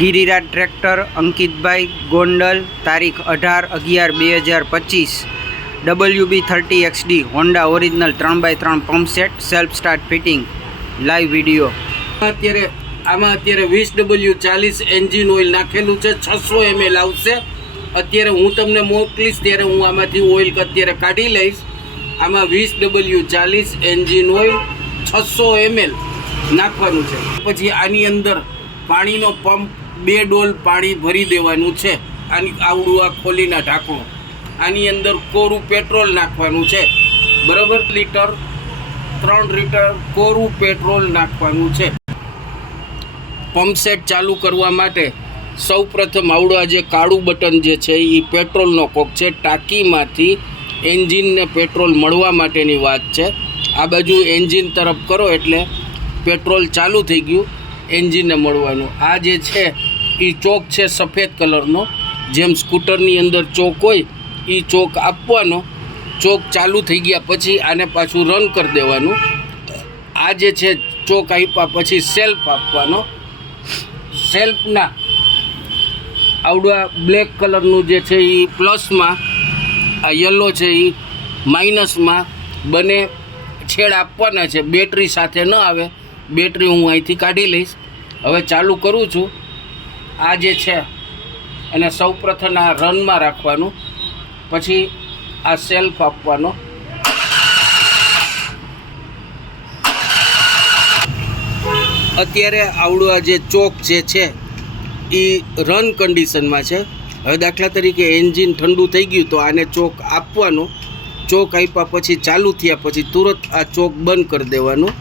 Giriraj tractor અંકિતભાઈ Gondal તારીખ 18/11/2025 WB30XD Honda original 3x3 pump set self start fitting live video. અત્યારે 20W40 engine oil નાખેલું છે, 600 ml આવશે। અત્યારે હું તમને મોકલીશ ત્યારે હું આમાંથી ઓઇલ અત્યારે કાઢી લઈશ। આમાં 20W40 એન્જિન ઓઇલ 600 ml નાખવાનું છે। પછી આની અંદર પાણીનો પંપ 2 ડોલ પાણી ભરી દેવાનું છે। આની આવડું આ ખોલીના ઢાંકણું, આની અંદર કોરું પેટ્રોલ નાખવાનું છે, બરાબર। 3 લીટર કોરું પેટ્રોલ નાખવાનું છે। પંપ સેટ ચાલુ કરવા માટે સૌપ્રથમ આવડું આ જે કાળું બટન જે છે એ પેટ્રોલનો કોક છે, ટાંકીમાંથી એન્જિનને પેટ્રોલ મળવા માટેની વાત છે। આ બાજુ એન્જિન તરફ કરો એટલે પેટ્રોલ ચાલુ થઈ ગયું, એન્જિનને મળવાનું। આ જે છે એ ચોક છે સફેદ કલરનો, જેમ સ્કૂટરની અંદર ચોક હોય એ ચોક આપવાનો। ચોક ચાલુ થઈ ગયા પછી આને પાછું રન કરી દેવાનું। આ જે છે ચોક આપ્યા પછી સેલ્ફ આપવાનો। સેલ્ફના આવડું બ્લેક કલરનું જે છે એ પ્લસમાં, આ યલો છે એ માઇનસમાં, બંને છેડ આપવાના છે। બેટરી સાથે ન આવે, બેટરી હું અહીંથી કાઢી લઈશ। હવે ચાલુ કરું છું। આ જે છે એને સૌપ્રથમ આ રનમાં રાખવાનું, પછી આ સેલ્ફ આપવાનો। અત્યારે આવડું આ જે ચોક જે છે એ રન કન્ડિશનમાં છે। હવે દાખલા તરીકે એન્જિન ઠંડુ થઈ ગયું તો આને ચોક આપવાનો। ચોક આપ્યા પછી ચાલુ થયા પછી તુરંત આ ચોક બંધ કરી દેવાનું।